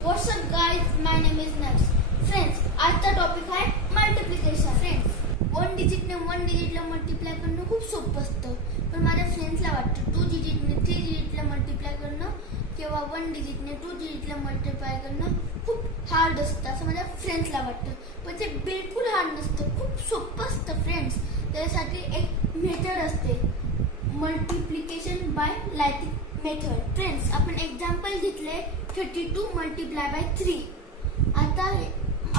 What's up guys, my name is Naks. Friends, आजचा topic आहे multiplication. Friends, one डिजिटला multiply करणं खूप सोपं असतं, पण माझ्या फ्रेंड्सला वाटतं 2 डिजिटने 3 डिजिटला मल्टिप्लाय करणं किंवा 1 डिजिटने 2 डिजिटला मल्टिप्लाय करणं खूप हार्ड असतं असं माझ्या फ्रेंड्सला वाटतं. पण ते बिलकुल हार्ड नसतं, खूप सोपं असतं फ्रेंड्स. त्यासाठी एक मेथड असते, मल्टिप्लिकेशन बाय लायटिक मेथड. फ्रेंड्स, आपण एक्झाम्पल घेतले 32 मल्टिप्लाय बाय 3. आता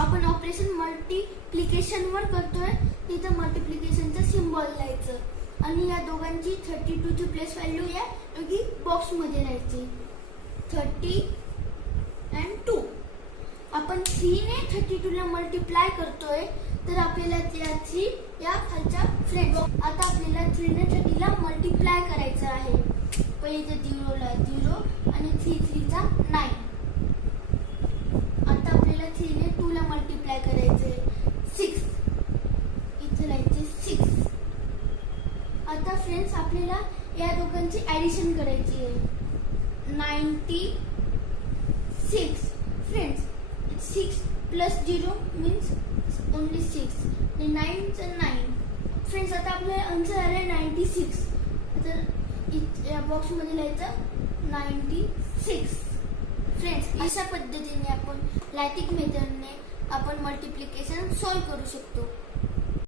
आपण ऑपरेशन मल्टिप्लिकेशन वर करतोय, तिथं मल्टिप्लिकेशनचं सिम्बॉल लिहायचं आणि या दोघांची 32 ची प्लेस व्हॅल्यू या दोघी बॉक्स मध्ये लिहायची. 30 and 2. आपण 3 ने 32 ला मल्टिप्लाय करतोय, तर आपल्याला त्याची या खालच्या फ्रेंड्स आता आपल्याला 3 ने 30 ला मल्टिप्लाय करायचं आहे. पहिले 0 ला 0 आणि 3 चा 9. आता आपल्याला 3 ने 2 ला मल्टिप्लाय करायचे 6. इथे लिहायचे 6. आता फ्रेंड्स, आपल्याला या दोघांची ऍडिशन करायची आहे. 96. Friends, 6 plus 0 means only 6. 9 चा 9. फ्रेंड्स, आता आपल्याला आन्सर आलाय 96. तर या बॉक्स मध्ये लिहायचं 96. फ्रेंड्स, अशा पद्धतीने आपण लायटिक मेथडने आपण मल्टिप्लिकेशन सॉल्व्ह करू शकतो.